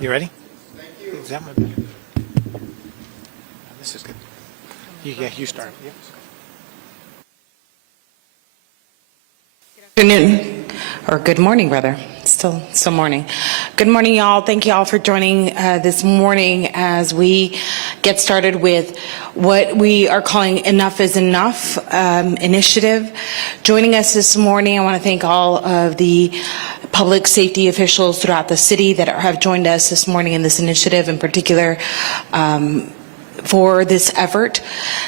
You ready? Thank you. Is that my... This is good. You start. Yeah. Good afternoon, or good morning, rather. Still morning. Good morning, y'all. Thank you all for joining this morning as we get started with what we are calling Enough is Enough initiative. Joining us this morning, I want to thank all of the public safety officials throughout the city that have joined us this morning in this initiative, in particular for this effort.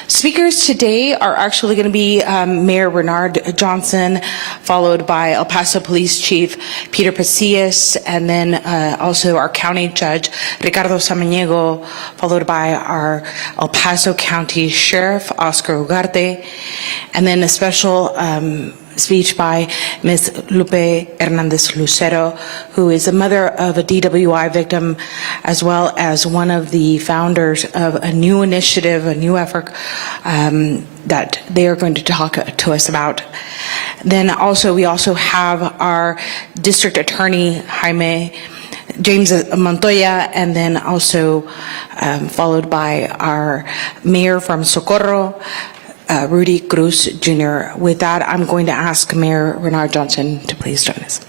Speakers today are actually going to be Mayor Renard Johnson, followed by El Paso Police Chief Peter Pasillas, and then also our County Judge Ricardo Samaniego, followed by our El Paso County Sheriff Oscar Ugarte, and then a special speech by Ms. Lupe Hernandez Lucero, who is the mother of a DWI victim, as well as one of the founders of a new initiative, a new effort that they are going to talk to us about. Then also, we also have our District Attorney, James Montoya, and then also followed by our Mayor from Socorro, Rudy Cruz Jr. With that, I'm going to ask Mayor Renard Johnson to please join us.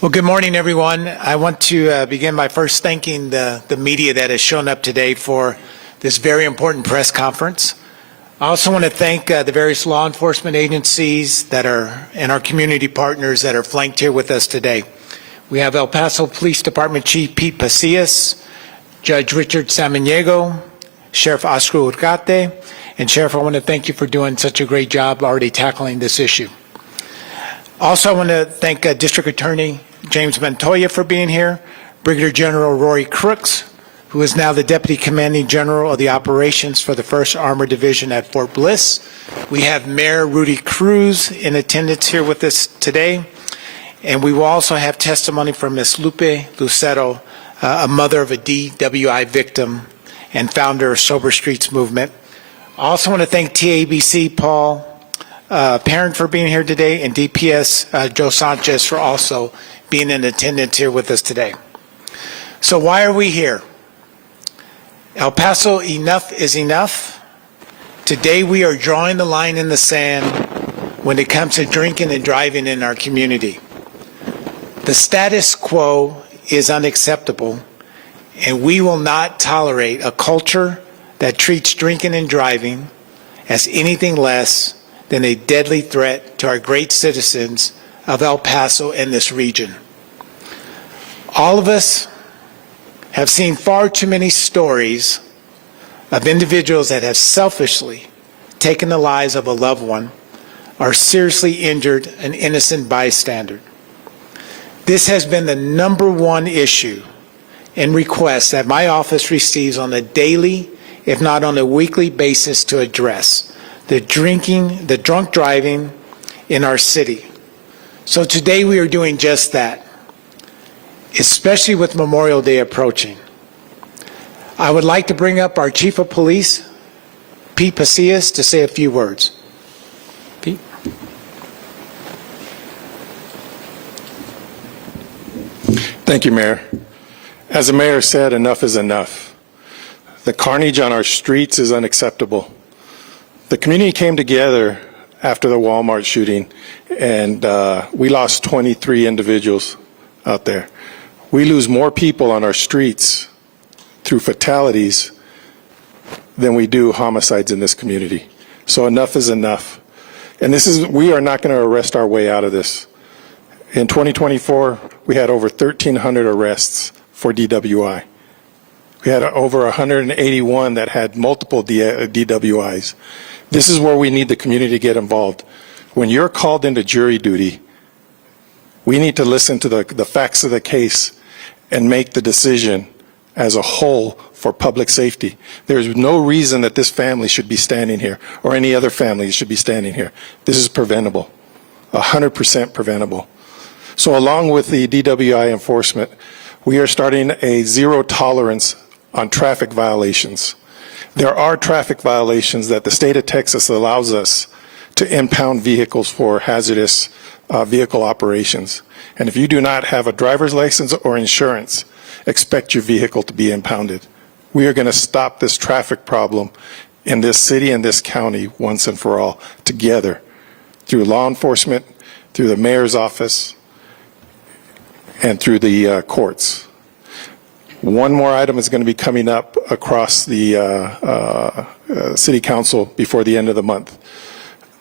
Well, good morning, everyone. I want to begin by first thanking the media that has shown up today for this very important press conference. I also want to thank the various law enforcement agencies that are and our community partners that are flanked here with us today. We have El Paso Police Department Chief Pete Pasillas, Judge Richard Samaniego, Sheriff Oscar Ugarte, and Sheriff, I want to thank you for doing such a great job already tackling this issue. Also, I want to thank District Attorney James Montoya for being here, Brigadier General Rory Crooks, who is now the Deputy Commanding General of the Operations for the 1st Armored Division at Fort Bliss. We have Mayor Rudy Cruz in attendance here with us today, and we will also have testimony from Ms. Lupe Lucero, a mother of a DWI victim and founder of Sober Streets Movement. I also want to thank TABC Paul Parent for being here today, and DPS Joe Sanchez for also being in attendance here with us today. So why are we here? El Paso, enough is enough. Today we are drawing the line in the sand when it comes to drinking and driving in our community. The status quo is unacceptable, and we will not tolerate a culture that treats drinking and driving as anything less than a deadly threat to our great citizens of El Paso and this region. All of us have seen far too many stories of individuals that have selfishly taken the lives of a loved one or seriously injured an innocent bystander. This has been the #1 issue and request that my office receives on a daily, if not on a weekly basis, to address the drunk driving in our city. So today we are doing just that, especially with Memorial Day approaching. I would like to bring up our Chief of Police, Pete Pasillas, to say a few words. Pete? Thank you, Mayor. As the Mayor said, enough is enough. The carnage on our streets is unacceptable. The community came together after the Walmart shooting, and we lost 23 individuals out there. We lose more people on our streets through fatalities than we do homicides in this community. So enough is enough. And we are not going to arrest our way out of this. In 2024, we had over 1,300 arrests for DWI. We had over 181 that had multiple DWIs. This is where we need the community to get involved. When you're called into jury duty, we need to listen to the facts of the case and make the decision as a whole for public safety. There's no reason that this family should be standing here or any other family should be standing here. This is preventable, 100% preventable. So along with the DWI enforcement, we are starting a zero tolerance on traffic violations. There are traffic violations that the state of Texas allows us to impound vehicles for hazardous vehicle operations. And if you do not have a driver's license or insurance, expect your vehicle to be impounded. We are going to stop this traffic problem in this city and this county once and for all, together, through law enforcement, through the mayor's office, and through the courts. One more item is going to be coming up across the city council before the end of the month.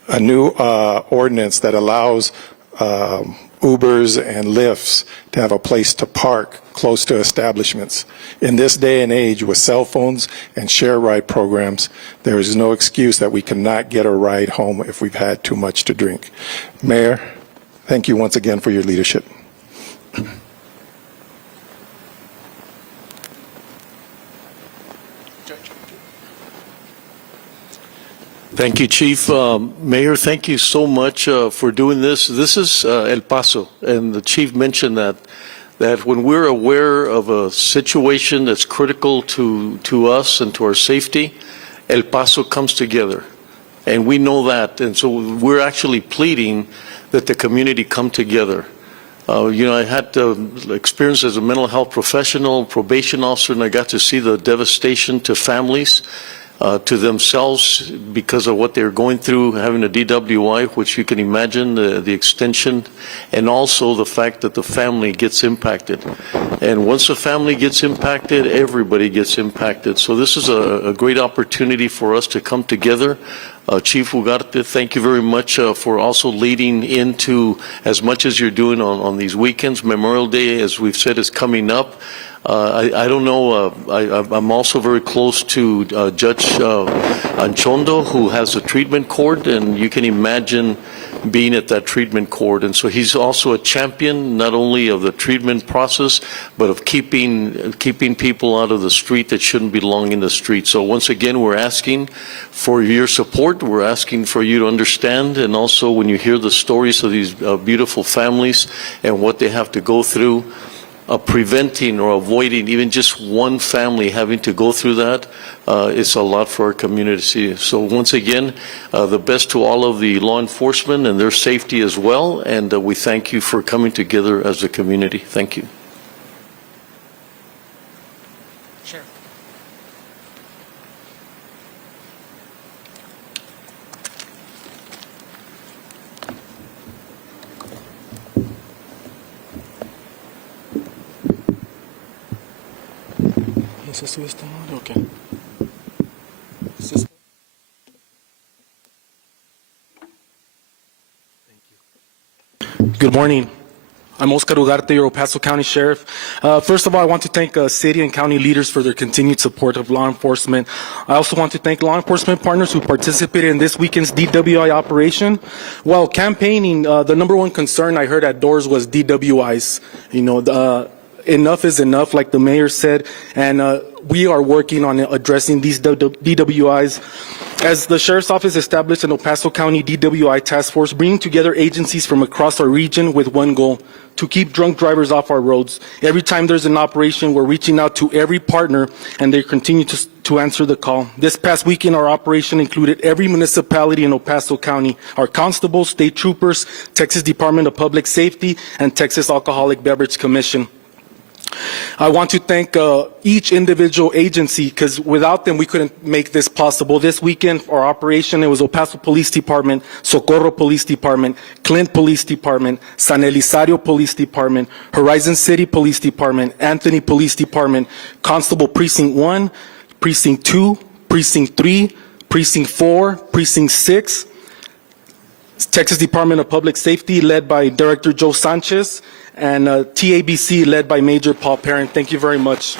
A new ordinance that allows Ubers and Lyfts to have a place to park close to establishments. In this day and age with cell phones and share ride programs, there is no excuse that we cannot get a ride home if we've had too much to drink. Mayor, thank you once again for your leadership. Thank you, Chief. Mayor, thank you so much for doing this. This is El Paso, and the Chief mentioned that when we're aware of a situation that's critical to us and to our safety, El Paso comes together, and we know that. And so we're actually pleading that the community come together. I had experience as a mental health professional, probation officer, and I got to see the devastation to families, to themselves because of what they're going through, having a DWI, which you can imagine the extension, and also the fact that the family gets impacted. And once the family gets impacted, everybody gets impacted. So this is a great opportunity for us to come together. Chief Ugarte, thank you very much for also leading into as much as you're doing on these weekends. Memorial Day, as we've said, is coming up. I don't know, I'm also very close to Judge Anchondo, who has a treatment court, and you can imagine being at that treatment court. And so he's also a champion, not only of the treatment process, but of keeping people out of the street that shouldn't belong in the street. So once again, we're asking for your support. We're asking for you to understand, and also when you hear the stories of these beautiful families and what they have to go through, preventing or avoiding even just one family having to go through that, it's a lot for our community. So once again, the best to all of the law enforcement and their safety as well, and we thank you for coming together as a community. Thank you. Sure. ¿Es esto esta madre o qué? ¿Es esto? Good morning. I'm Oscar Ugarte, your El Paso County Sheriff. First of all, I want to thank city and county leaders for their continued support of law enforcement. I also want to thank law enforcement partners who participated in this weekend's DWI operation. While campaigning, the number one concern I heard at doors was DWIs. Enough is enough, like the mayor said, and we are working on addressing these DWIs. As the Sheriff's Office established an El Paso County DWI task force, bringing together agencies from across our region with one goal: to keep drunk drivers off our roads. Every time there's an operation, we're reaching out to every partner, and they continue to answer the call. This past weekend, our operation included every municipality in El Paso County, our constables, state troopers, Texas Department of Public Safety, and Texas Alcoholic Beverage Commission. I want to thank each individual agency, because without them we couldn't make this possible. This weekend, our operation, it was El Paso Police Department, Socorro Police Department, Clint Police Department, San Elizario Police Department, Horizon City Police Department, Anthony Police Department, Constable Precinct 1, Precinct 2, Precinct 3, Precinct 4, Precinct 6, Texas Department of Public Safety led by Director Joe Sanchez, and TABC led by Major Paul Parent. Thank you very much.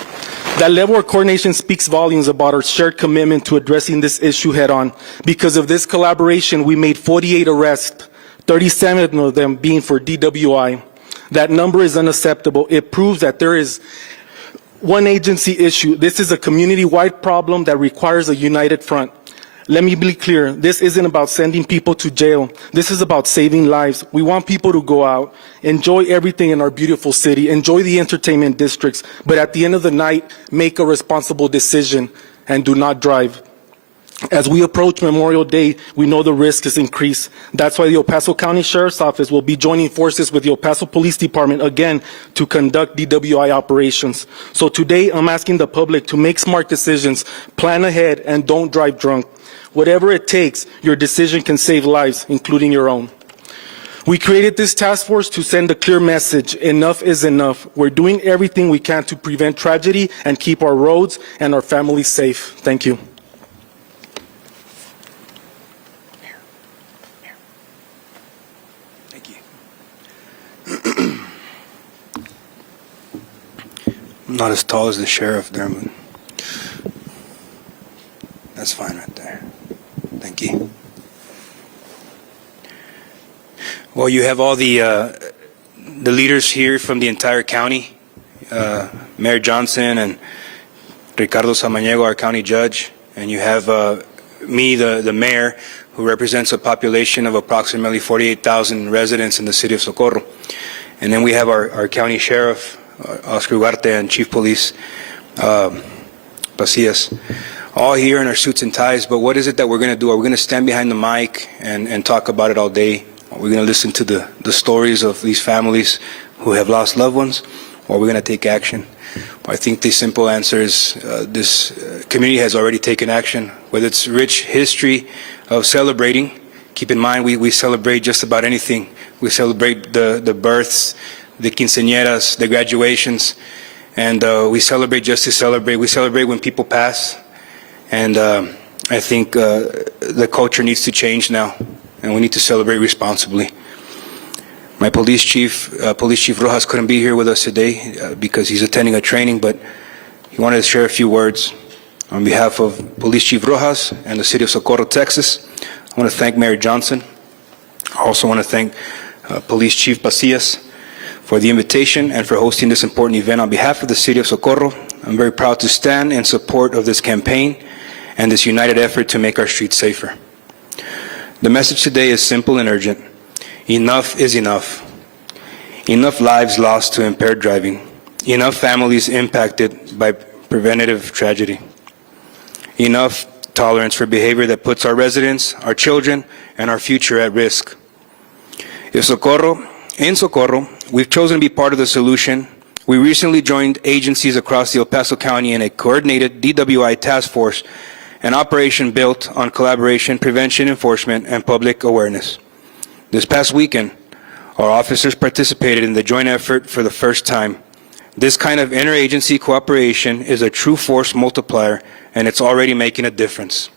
That level of coordination speaks volumes about our shared commitment to addressing this issue head on. Because of this collaboration, we made 48 arrests, 37 of them being for DWI. That number is unacceptable. It proves that there is one agency issue. This is a community-wide problem that requires a united front. Let me be clear, this isn't about sending people to jail. This is about saving lives. We want people to go out, enjoy everything in our beautiful city, enjoy the entertainment districts, but at the end of the night, make a responsible decision and do not drive. As we approach Memorial Day, we know the risk is increased. That's why the El Paso County Sheriff's Office will be joining forces with the El Paso Police Department again to conduct DWI operations. So today, I'm asking the public to make smart decisions, plan ahead, and don't drive drunk. Whatever it takes, your decision can save lives, including your own. We created this task force to send a clear message: enough is enough. We're doing everything we can to prevent tragedy and keep our roads and our families safe. Thank you. I'm not as tall as the sheriff there, but that's fine right there. Thank you. Well, you have all the leaders here from the entire county, Mayor Johnson and Ricardo Samaniego, our county judge, and you have me, the mayor, who represents a population of approximately 48,000 residents in the city of Socorro. And then we have our county sheriff, Oscar Ugarte, and Chief Police Pasillas, all here in our suits and ties. But what is it that we're going to do? Are we going to stand behind the mic and talk about it all day? Are we going to listen to the stories of these families who have lost loved ones? Or are we going to take action? I think the simple answer is this community has already taken action. With its rich history of celebrating, keep in mind we celebrate just about anything. We celebrate the births, the quinceañeras, the graduations, and we celebrate just to celebrate. We celebrate when people pass, and I think the culture needs to change now, and we need to celebrate responsibly. My police chief Rojas, couldn't be here with us today because he's attending a training, but he wanted to share a few words. On behalf of Police Chief Rojas and the City of Socorro, Texas, I want to thank Mayor Johnson. I also want to thank Police Chief Pasillas for the invitation and for hosting this important event. On behalf of the City of Socorro, I'm very proud to stand in support of this campaign and this united effort to make our streets safer. The message today is simple and urgent. Enough is enough. Enough lives lost to impaired driving. Enough families impacted by preventative tragedy. Enough tolerance for behavior that puts our residents, our children, and our future at risk. In Socorro, we've chosen to be part of the solution. We recently joined agencies across the El Paso County in a coordinated DWI task force, an operation built on collaboration, prevention, enforcement, and public awareness. This past weekend, our officers participated in the joint effort for the first time. This kind of interagency cooperation is a true force multiplier, and it's already making a difference.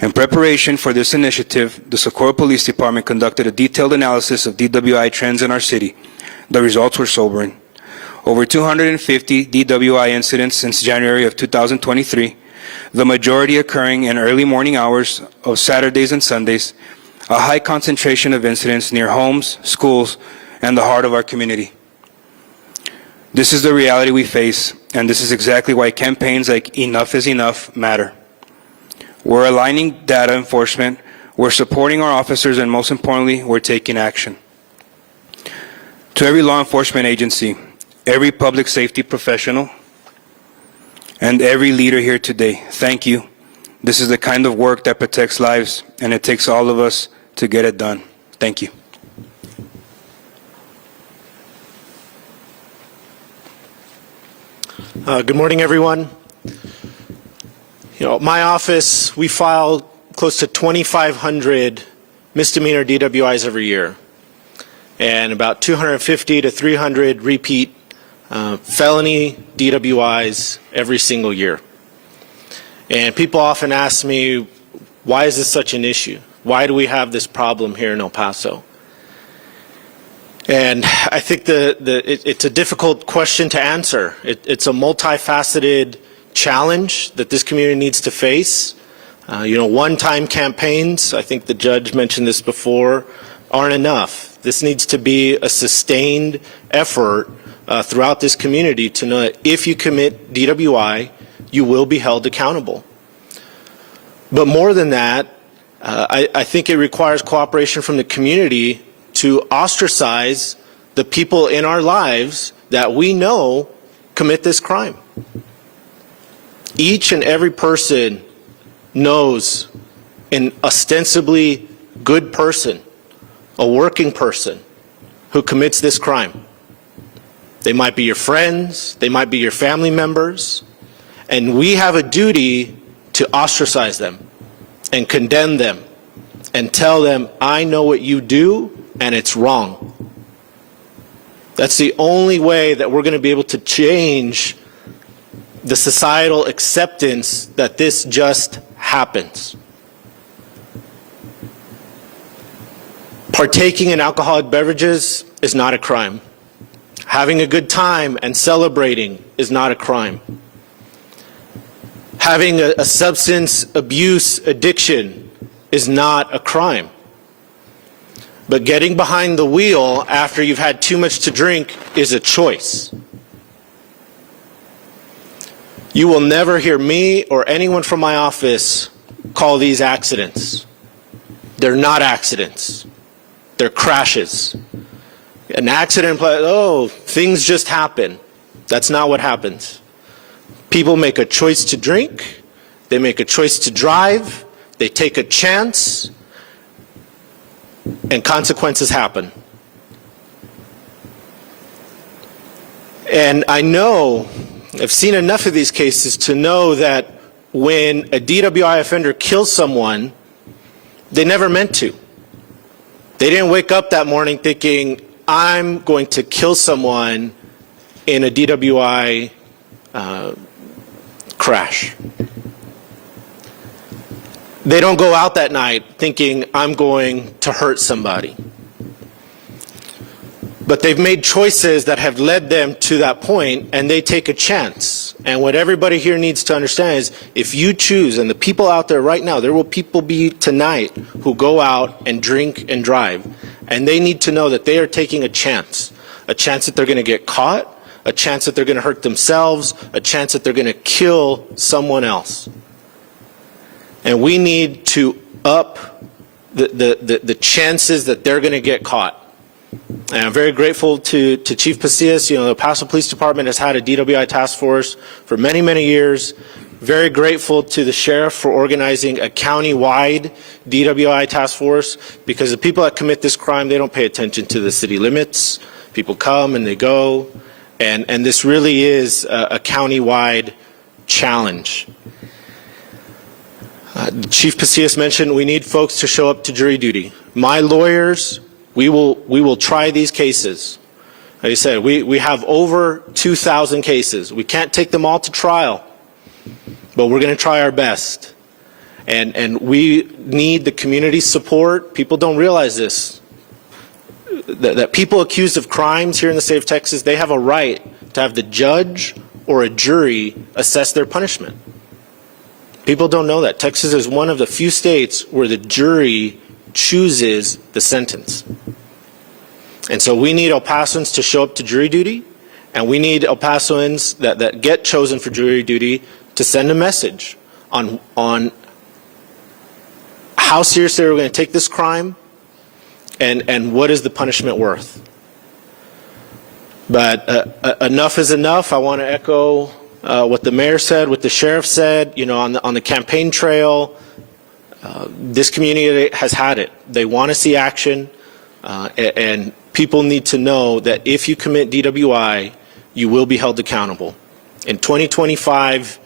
In preparation for this initiative, the Socorro Police Department conducted a detailed analysis of DWI trends in our city. The results were sobering. Over 250 DWI incidents since January of 2023, the majority occurring in early morning hours of Saturdays and Sundays, a high concentration of incidents near homes, schools, and the heart of our community. This is the reality we face, and this is exactly why campaigns like Enough is Enough matter. We're aligning data enforcement, we're supporting our officers, and most importantly, we're taking action. To every law enforcement agency, every public safety professional, and every leader here today, thank you. This is the kind of work that protects lives, and it takes all of us to get it done. Thank you. Good morning, everyone. My office, we file close to 2,500 misdemeanor DWIs every year, and about 250 to 300 repeat felony DWIs every single year. And people often ask me, why is this such an issue? Why do we have this problem here in El Paso? And I think it's a difficult question to answer. It's a multifaceted challenge that this community needs to face. One-time campaigns, I think the judge mentioned this before, aren't enough. This needs to be a sustained effort throughout this community to know that if you commit DWI, you will be held accountable. But more than that, I think it requires cooperation from the community to ostracize the people in our lives that we know commit this crime. Each and every person knows an ostensibly good person, a working person, who commits this crime. They might be your friends, they might be your family members, and we have a duty to ostracize them and condemn them and tell them, I know what you do and it's wrong. That's the only way that we're going to be able to change the societal acceptance that this just happens. Partaking in alcoholic beverages is not a crime. Having a good time and celebrating is not a crime. Having a substance abuse addiction is not a crime. But getting behind the wheel after you've had too much to drink is a choice. You will never hear me or anyone from my office call these accidents. They're not accidents. They're crashes. An accident, oh, things just happen. That's not what happens. People make a choice to drink. They make a choice to drive. They take a chance. And consequences happen. And I know, I've seen enough of these cases to know that when a DWI offender kills someone, they never meant to. They didn't wake up that morning thinking, I'm going to kill someone in a DWI crash. They don't go out that night thinking, I'm going to hurt somebody. But they've made choices that have led them to that point, and they take a chance. And what everybody here needs to understand is, if you choose, and the people out there right now, there will people be tonight who go out and drink and drive, and they need to know that they are taking a chance that they're going to get caught, a chance that they're going to hurt themselves, a chance that they're going to kill someone else. And we need to up the chances that they're going to get caught. And I'm very grateful to Chief Pasillas. You know, the Paso Police Department has had a DWI task force for many, many years. Very grateful to the sheriff for organizing a county-wide DWI task force, because the people that commit this crime, they don't pay attention to the city limits. People come and they go. And this really is a county-wide challenge. Chief Pasillas mentioned we need folks to show up to jury duty. My lawyers, we will try these cases. Like I said, we have over 2,000 cases. We can't take them all to trial, but we're going to try our best. And we need the community support. People don't realize this. That people accused of crimes here in the state of Texas, they have a right to have the judge or a jury assess their punishment. People don't know that. Texas is one of the few states where the jury chooses the sentence. And so we need El Pasoans to show up to jury duty, and we need El Pasoans that get chosen for jury duty to send a message on how seriously we're going to take this crime and what is the punishment worth. But enough is enough. I want to echo what the mayor said, what the sheriff said. You know, on the campaign trail, this community has had it. They want to see action, and people need to know that if you commit DWI, you will be held accountable. In 2025,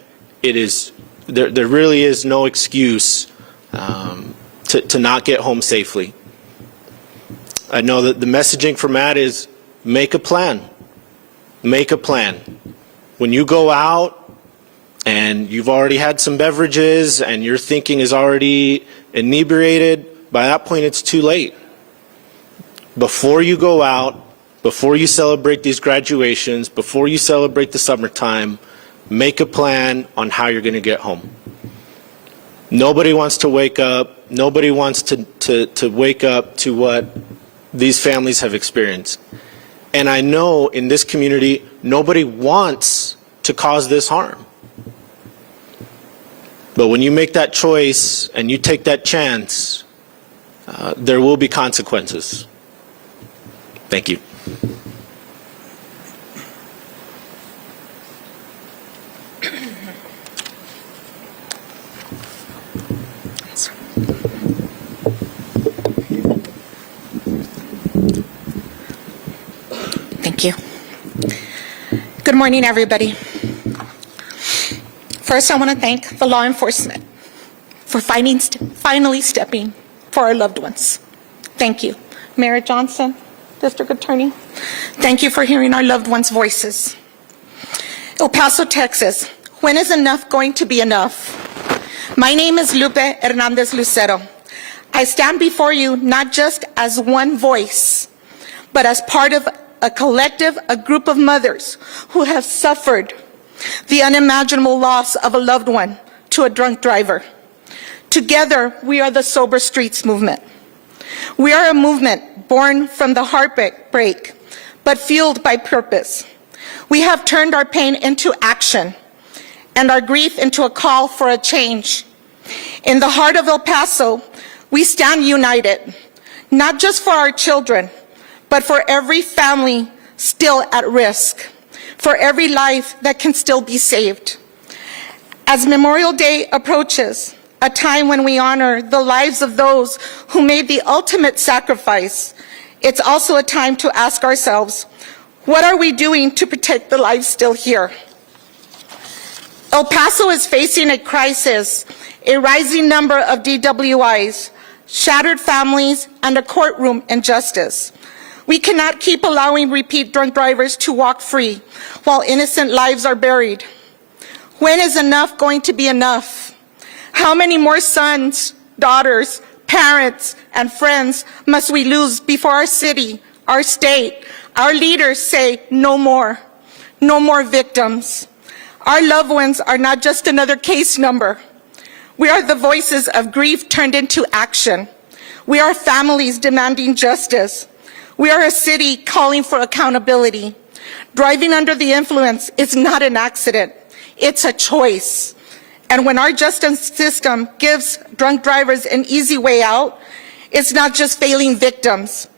there really is no excuse to not get home safely. I know that the messaging from Matt is make a plan. Make a plan. When you go out and you've already had some beverages and your thinking is already inebriated, by that point it's too late. Before you go out, before you celebrate these graduations, before you celebrate the summertime, make a plan on how you're going to get home. Nobody wants to wake up. Nobody wants to wake up to what these families have experienced. And I know in this community, nobody wants to cause this harm. But when you make that choice and you take that chance, there will be consequences. Thank you. Thank you. Good morning, everybody. First, I want to thank the law enforcement for finally stepping for our loved ones. Thank you. Mayor Johnson, District Attorney, thank you for hearing our loved ones' voices. El Paso, Texas, when is enough going to be enough? My name is Lupe Hernandez Lucero. I stand before you not just as one voice, but as part of a collective, a group of mothers who have suffered the unimaginable loss of a loved one to a drunk driver. Together, we are the Sober Streets movement. We are a movement born from the heartbreak, but fueled by purpose. We have turned our pain into action and our grief into a call for a change. In the heart of El Paso, we stand united, not just for our children, but for every family still at risk, for every life that can still be saved. As Memorial Day approaches, a time when we honor the lives of those who made the ultimate sacrifice, it's also a time to ask ourselves, what are we doing to protect the lives still here? El Paso is facing a crisis, a rising number of DWIs, shattered families, and a courtroom injustice. We cannot keep allowing repeat drunk drivers to walk free while innocent lives are buried. When is enough going to be enough? How many more sons, daughters, parents, and friends must we lose before our city, our state, our leaders say no more? No more victims. Our loved ones are not just another case number. We are the voices of grief turned into action. We are families demanding justice. We are a city calling for accountability. Driving under the influence is not an accident. It's a choice. And when our justice system gives drunk drivers an easy way out, it's not just failing victims,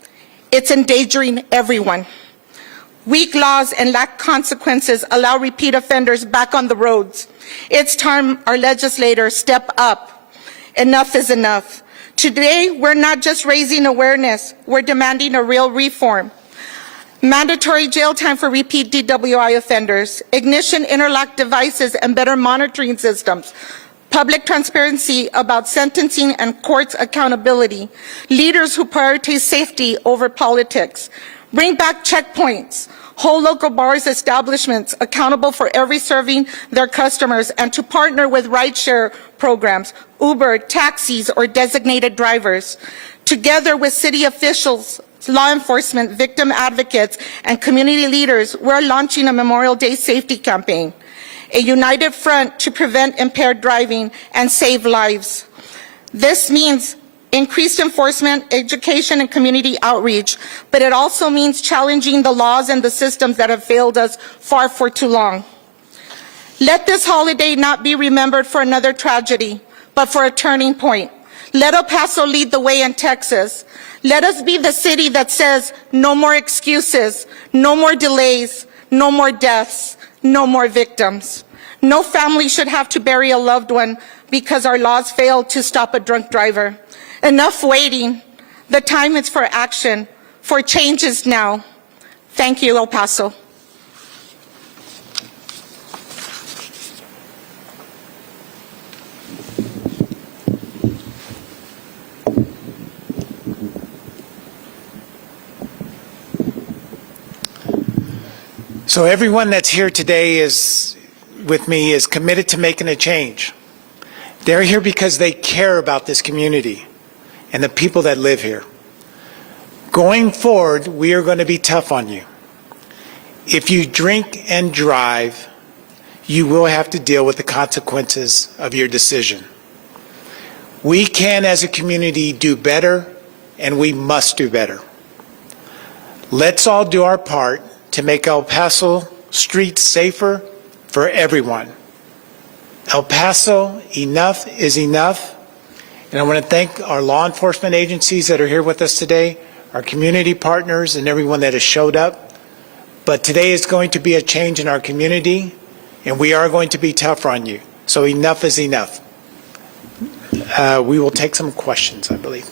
it's endangering everyone. Weak laws and lack consequences allow repeat offenders back on the roads. It's time our legislators step up. Enough is enough. Today, we're not just raising awareness, we're demanding a real reform. Mandatory jail time for repeat DWI offenders, ignition interlock devices and better monitoring systems, public transparency about sentencing and courts accountability, leaders who prioritize safety over politics, bring back checkpoints, hold local bars establishments accountable for every serving their customers, and to partner with rideshare programs, Uber, taxis, or designated drivers. Together with city officials, law enforcement, victim advocates, and community leaders, we're launching a Memorial Day safety campaign, a united front to prevent impaired driving and save lives. This means increased enforcement, education, and community outreach, but it also means challenging the laws and the systems that have failed us far for too long. Let this holiday not be remembered for another tragedy, but for a turning point. Let El Paso lead the way in Texas. Let us be the city that says no more excuses, no more delays, no more deaths, no more victims. No family should have to bury a loved one because our laws failed to stop a drunk driver. Enough waiting. The time is for action, for changes now. Thank you, El Paso. So everyone that's here today with me is committed to making a change. They're here because they care about this community and the people that live here. Going forward, we are going to be tough on you. If you drink and drive, you will have to deal with the consequences of your decision. We can, as a community, do better, and we must do better. Let's all do our part to make El Paso streets safer for everyone. El Paso, enough is enough. And I want to thank our law enforcement agencies that are here with us today, our community partners, and everyone that has showed up. But today is going to be a change in our community, and we are going to be tougher on you. So enough is enough. We will take some questions, I believe.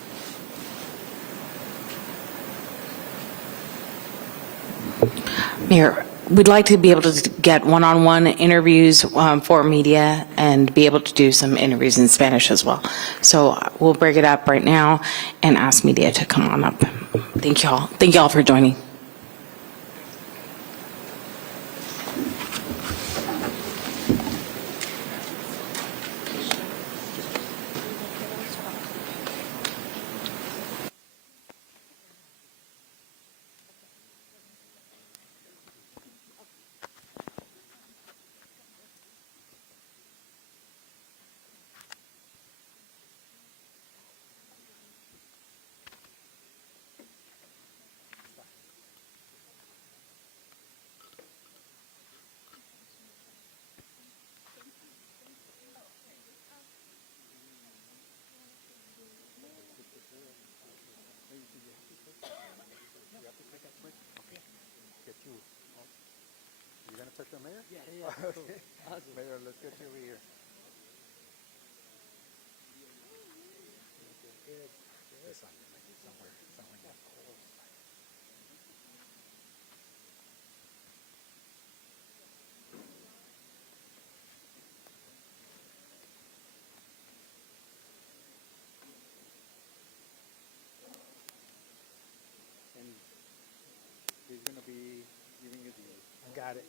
Mayor, we'd like to be able to get one-on-one interviews for media and be able to do some interviews in Spanish as well. So we'll break it up right now and ask media to come on up. Thank you all. Thank you all for joining. Got it.